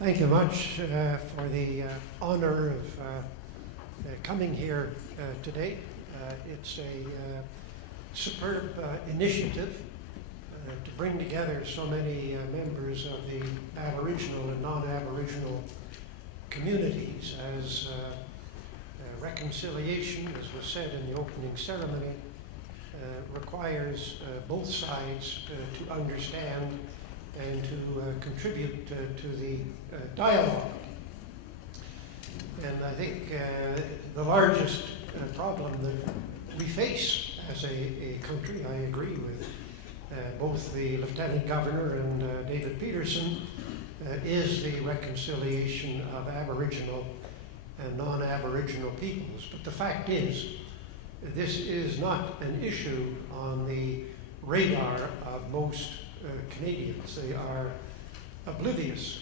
Thank you much for the honor of coming here today. It's a superb initiative to bring together so many members of the Aboriginal and non-Aboriginal communities as reconciliation, as was said in the opening ceremony, requires both sides to understand and to contribute to the dialogue. And I think the largest problem that we face as a country, I agree with both the Lieutenant Governor and David Peterson, is the reconciliation of Aboriginal and non-Aboriginal peoples. But the fact is, this is not an issue on the radar of most Canadians. They are oblivious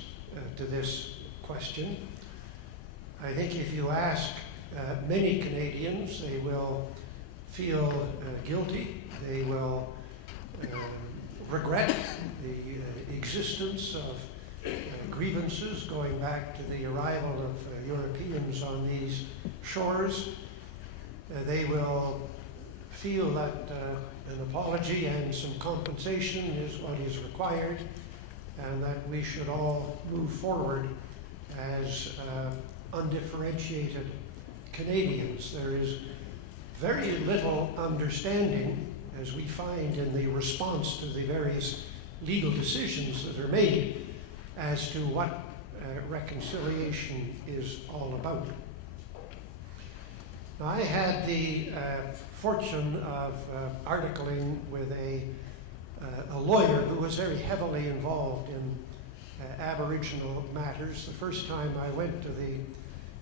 to this question. I think if you ask many Canadians, they will feel guilty. They will regret the existence of grievances going back to the arrival of Europeans on these shores. They will feel that an apology and some compensation is what is required, and that we should all move forward as undifferentiated Canadians. There is very little understanding, as we find in the response to the various legal decisions that are made, as to what reconciliation is all about. Now, I had the fortune of articling with a lawyer who was very heavily involved in Aboriginal matters. The first time I went to the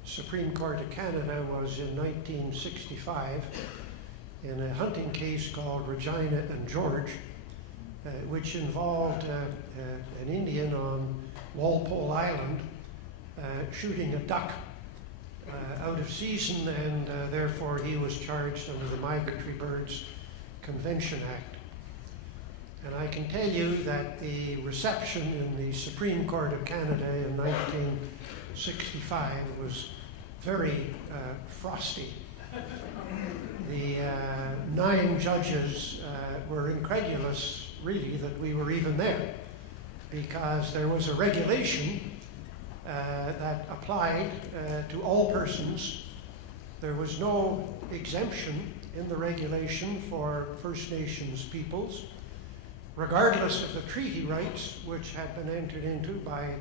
Supreme Court of Canada was in 1965 in a hunting case called Regina and George, which involved an Indian on Walpole Island shooting a duck out of season, and therefore he was charged under the Migratory Birds Convention Act. And I can tell you that the reception in the Supreme Court of Canada in 1965 was very frosty. The 9 judges were incredulous, really, that we were even there, because there was a regulation that applied to all persons. There was no exemption in the regulation for First Nations peoples, regardless of the treaty rights which had been entered into by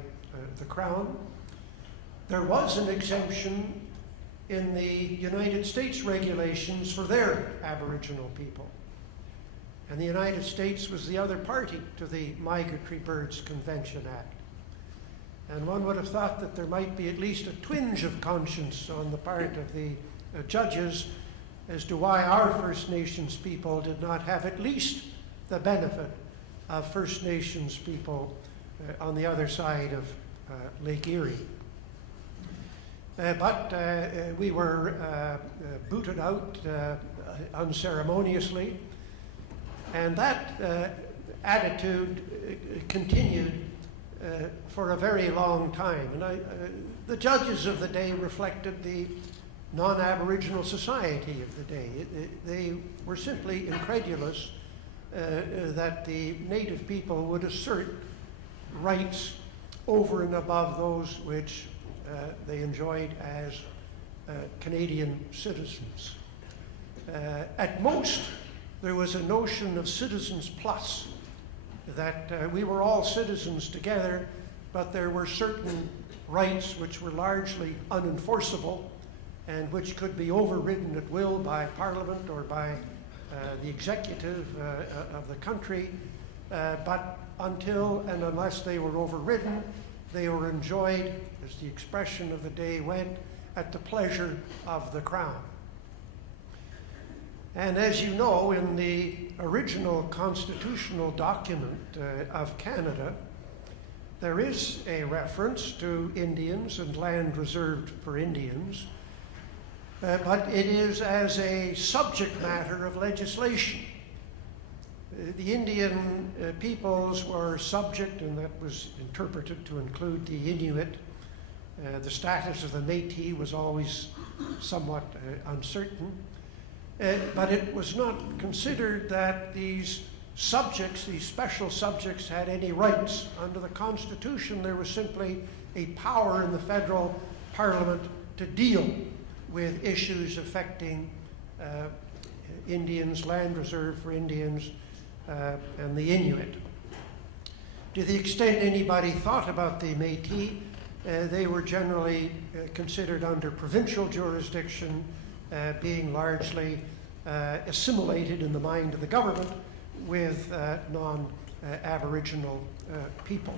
the Crown. There was an exemption in the United States regulations for their Aboriginal people. And the United States was the other party to the Migratory Birds Convention Act. And one would have thought that there might be at least a twinge of conscience on the part of the judges as to why our First Nations people did not have at least the benefit of First Nations people on the other side of Lake Erie. But we were booted out unceremoniously, and that attitude continued for a very long time. And the judges of the day reflected the non-Aboriginal society of the day. They were simply incredulous that the native people would assert rights over and above those which they enjoyed as Canadian citizens. At most, there was a notion of citizens plus, that we were all citizens together, but there were certain rights which were largely unenforceable and which could be overridden at will by Parliament or by the executive of the country, but until and unless they were overridden, they were enjoyed, as the expression of the day went, at the pleasure of the Crown. And as you know, in the original constitutional document of Canada, there is a reference to Indians and land reserved for Indians, but it is as a subject matter of legislation. The Indian peoples were subject, and that was interpreted to include the Inuit. The status of the Métis was always somewhat uncertain. But it was not considered that these subjects, these special subjects, had any rights. Under the Constitution, there was simply a power in the federal parliament to deal with issues affecting Indians, land reserve for Indians, and the Inuit. To the extent anybody thought about the Métis, they were generally considered under provincial jurisdiction, being largely assimilated in the mind of the government with non-Aboriginal people.